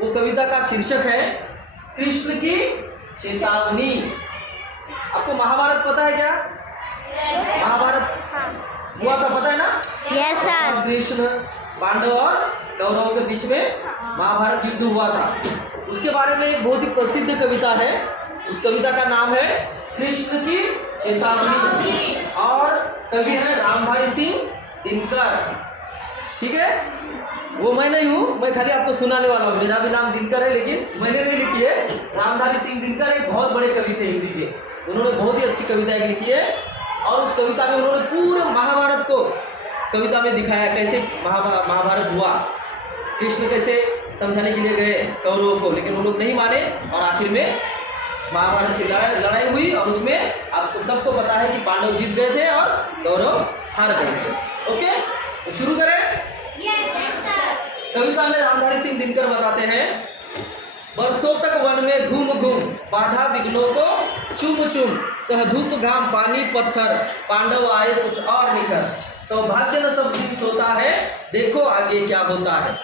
वो कविता का शीर्षक है कृष्ण की चेतावनी। आपको महाभारत पता है क्या? महाभारत हुआ था, पता है ना? Yes sir. कृष्ण, पांडव और कौरवों के बीच में महाभारत युद्ध हुआ था। उसके बारे में एक बहुत ही प्रसिद्ध कविता है। उस कविता का नाम है कृष्ण की चेतावनी और कवि है रामधारी सिंह दिनकर। ठीक है, वो मैं नहीं हूँ, मैं खाली आपको सुनाने वाला हूँ। मेरा भी नाम दिनकर है, लेकिन मैंने नहीं लिखी है। रामधारी सिंह दिनकर एक बहुत बड़े कवि थे हिंदी के। उन्होंने बहुत ही अच्छी कविता एक लिखी है और उस कविता में उन्होंने पूरे महाभारत को कविता में दिखाया, कैसे महाभारत हुआ, कृष्ण कैसे समझाने के लिए गए कौरवों को, लेकिन वो लोग नहीं माने और आखिर में महाभारत की लड़ाई हुई और उसमें आपको सबको पता है कि पांडव जीत गए थे और कौरव हार गए थे। ओके, तो शुरू करें। कविता में रामधारी सिंह दिनकर बताते हैं, बरसों तक वन में घूम घूम बाधा विघ्नों को चुम चुम, सहधूप घाम पानी पत्थर, पांडव आए कुछ और निखर, सौभाग्य न सब दिन सोता है, देखो आगे क्या होता है,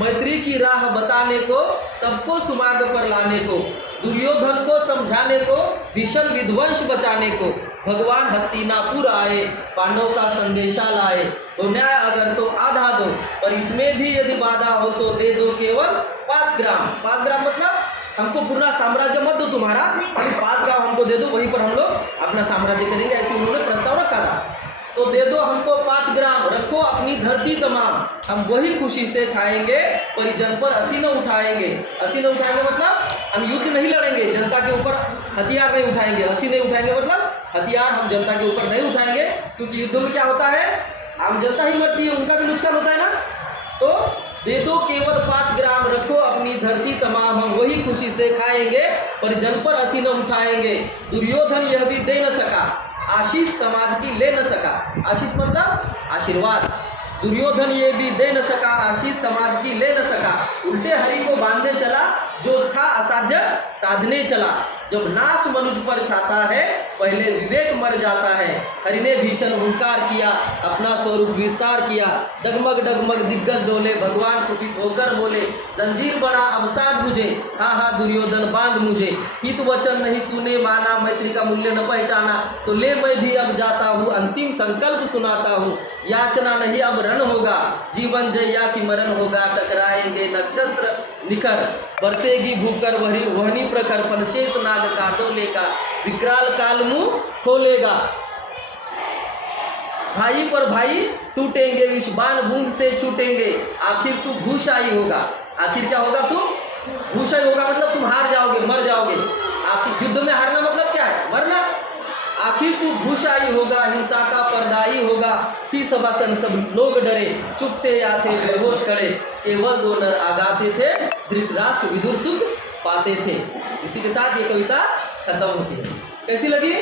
मैत्री की राह बताने को, सबको सुमार्ग पर लाने को, दुर्योधन को समझाने को, भीषण विध्वंस बचाने को, भगवान हस्तिनापुर आए, पांडव का संदेशा लाए, तो न्याय अगर तो आधा दो, पर इसमें भी यदि बाधा हो तो दे दो केवल 5 ग्राम। 5 ग्राम मतलब हमको पूरा साम्राज्य मत दो तुम्हारा, खाली 5 ग्राम हमको दे दो, वहीं पर हम लोग अपना साम्राज्य करेंगे, ऐसे उन्होंने प्रस्ताव रखा था। तो दे दो हमको 5 ग्राम, रखो अपनी धरती तमाम, हम वही खुशी से खाएंगे, परिजन पर असी न उठाएंगे। असी न उठाएंगे मतलब हम युद्ध नहीं लड़ेंगे, जनता के ऊपर हथियार नहीं उठाएंगे। असी नहीं उठाएंगे मतलब हथियार हम जनता के ऊपर नहीं उठाएंगे, क्योंकि युद्ध में क्या होता है, आम जनता ही मरती है, उनका भी नुकसान होता है ना। तो दे दो केवल 5 ग्राम, रखो अपनी धरती तमाम, हम वही खुशी से खाएंगे, परिजन पर असी न उठाएंगे, दुर्योधन यह भी दे न सका, आशीष समाज की ले न सका। आशीष मतलब आशीर्वाद। दुर्योधन ये भी दे न सका, आशीष समाज की ले न सका, उल्टे हरि को बांधने चला, जो था असाध्य साधने चला, जब नाश मनुज पर छाता है, पहले विवेक मर जाता है, हरि ने भीषण हुंकार किया, अपना स्वरूप विस्तार किया, डगमग डगमग दिग्गज डोले, भगवान कुपित होकर बोले, जंजीर बना अब साध मुझे, हाँ हाँ दुर्योधन बांध मुझे, हित वचन नहीं तूने माना, मैत्री का मूल्य न पहचाना, तो ले मैं भी अब जाता हूँ, अंतिम संकल्प सुनाता हूँ, याचना नहीं अब रण होगा, जीवन जैया की मरण होगा, टकराएंगे नक्षत्र निखर, बरसेगी भूकर वहनी प्रखर, फलशेष नाग काटोले का, विकराल काल मुंह खोलेगा, भाई पर भाई टूटेंगे, विषबान बूंद से छूटेंगे, आखिर तू भूषाई होगा। आखिर क्या होगा? तुम भूषाई होगा मतलब तुम हार जाओगे, मर जाओगे। आखिर युद्ध में हारना मतलब क्या है? मरना। आखिर तू भूषाई होगा, हिंसा का पर्दाई होगा, थी सभासन सब लोग डरे, चुपते या थे बेहोश खड़े, केवल 2 नर आगाते थे, धृतराष्ट्र विदुर सुख पाते थे। इसी के साथ ये कविता खत्म होती है। कैसी लगी?